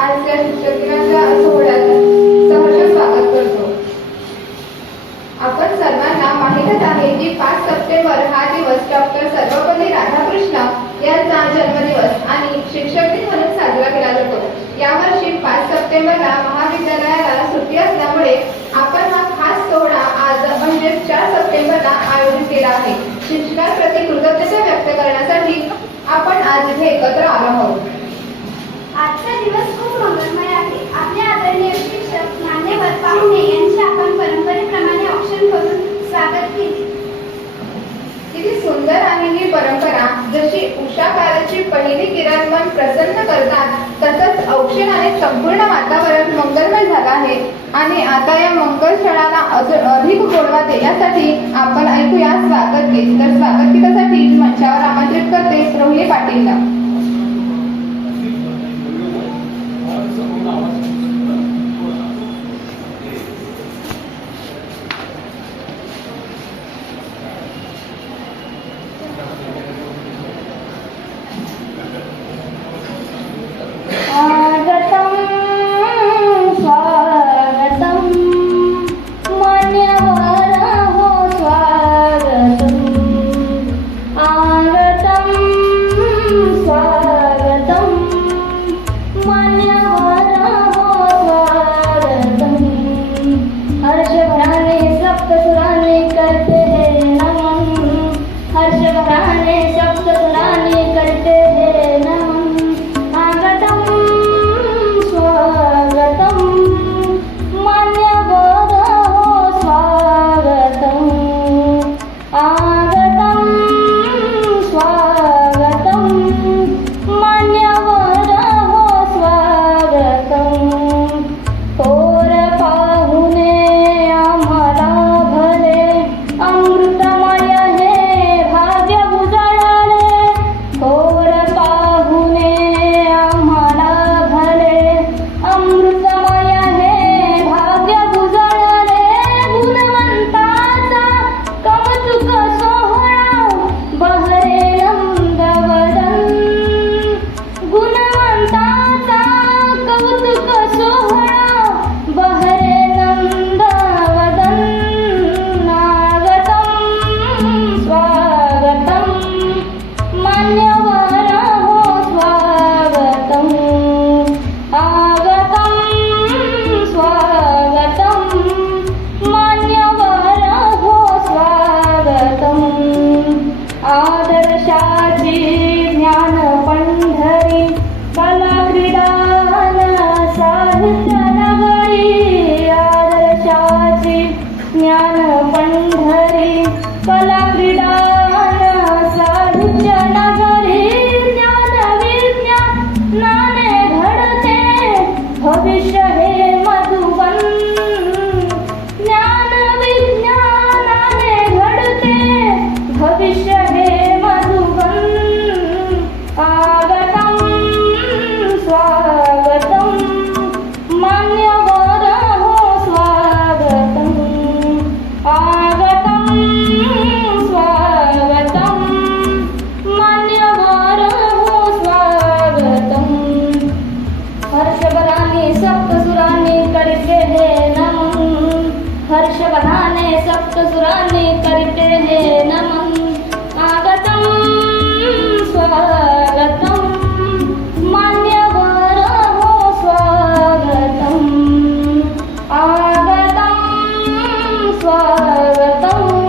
आजच्या शिक्षक दिनाच्या सोहळ्यात सहर्ष स्वागत करतो. आपण सर्वांना माहीतच आहे की पाच सप्टेंबर हा दिवस डॉक्टर सर्वपल्ली राधाकृष्ण यांचा जन्मदिवस आणि शिक्षक दिन म्हणून साजरा केला जातो. यावर्षी पाच सप्टेंबरला महाविद्यालयाला सुट्टी असल्यामुळे परंपरा जशी उषा काळाची पहिली किरण मन प्रसन्न करतात तसंच औक्षणाने संपूर्ण वातावरण मंगलमय झालं आहे. आणि आता या मंगल क्षणाला अजून अधिक गोडवा देण्यासाठी आपण ऐकूया स्वागत गीत. तर स्वागत गीतासाठी मंचावर आमंत्रित हर्ष वधाने सप्त सुराने करिते हे नमन आगतम स्वागतम. मान्यवर हो स्वागतम. आगतम स्वागतम.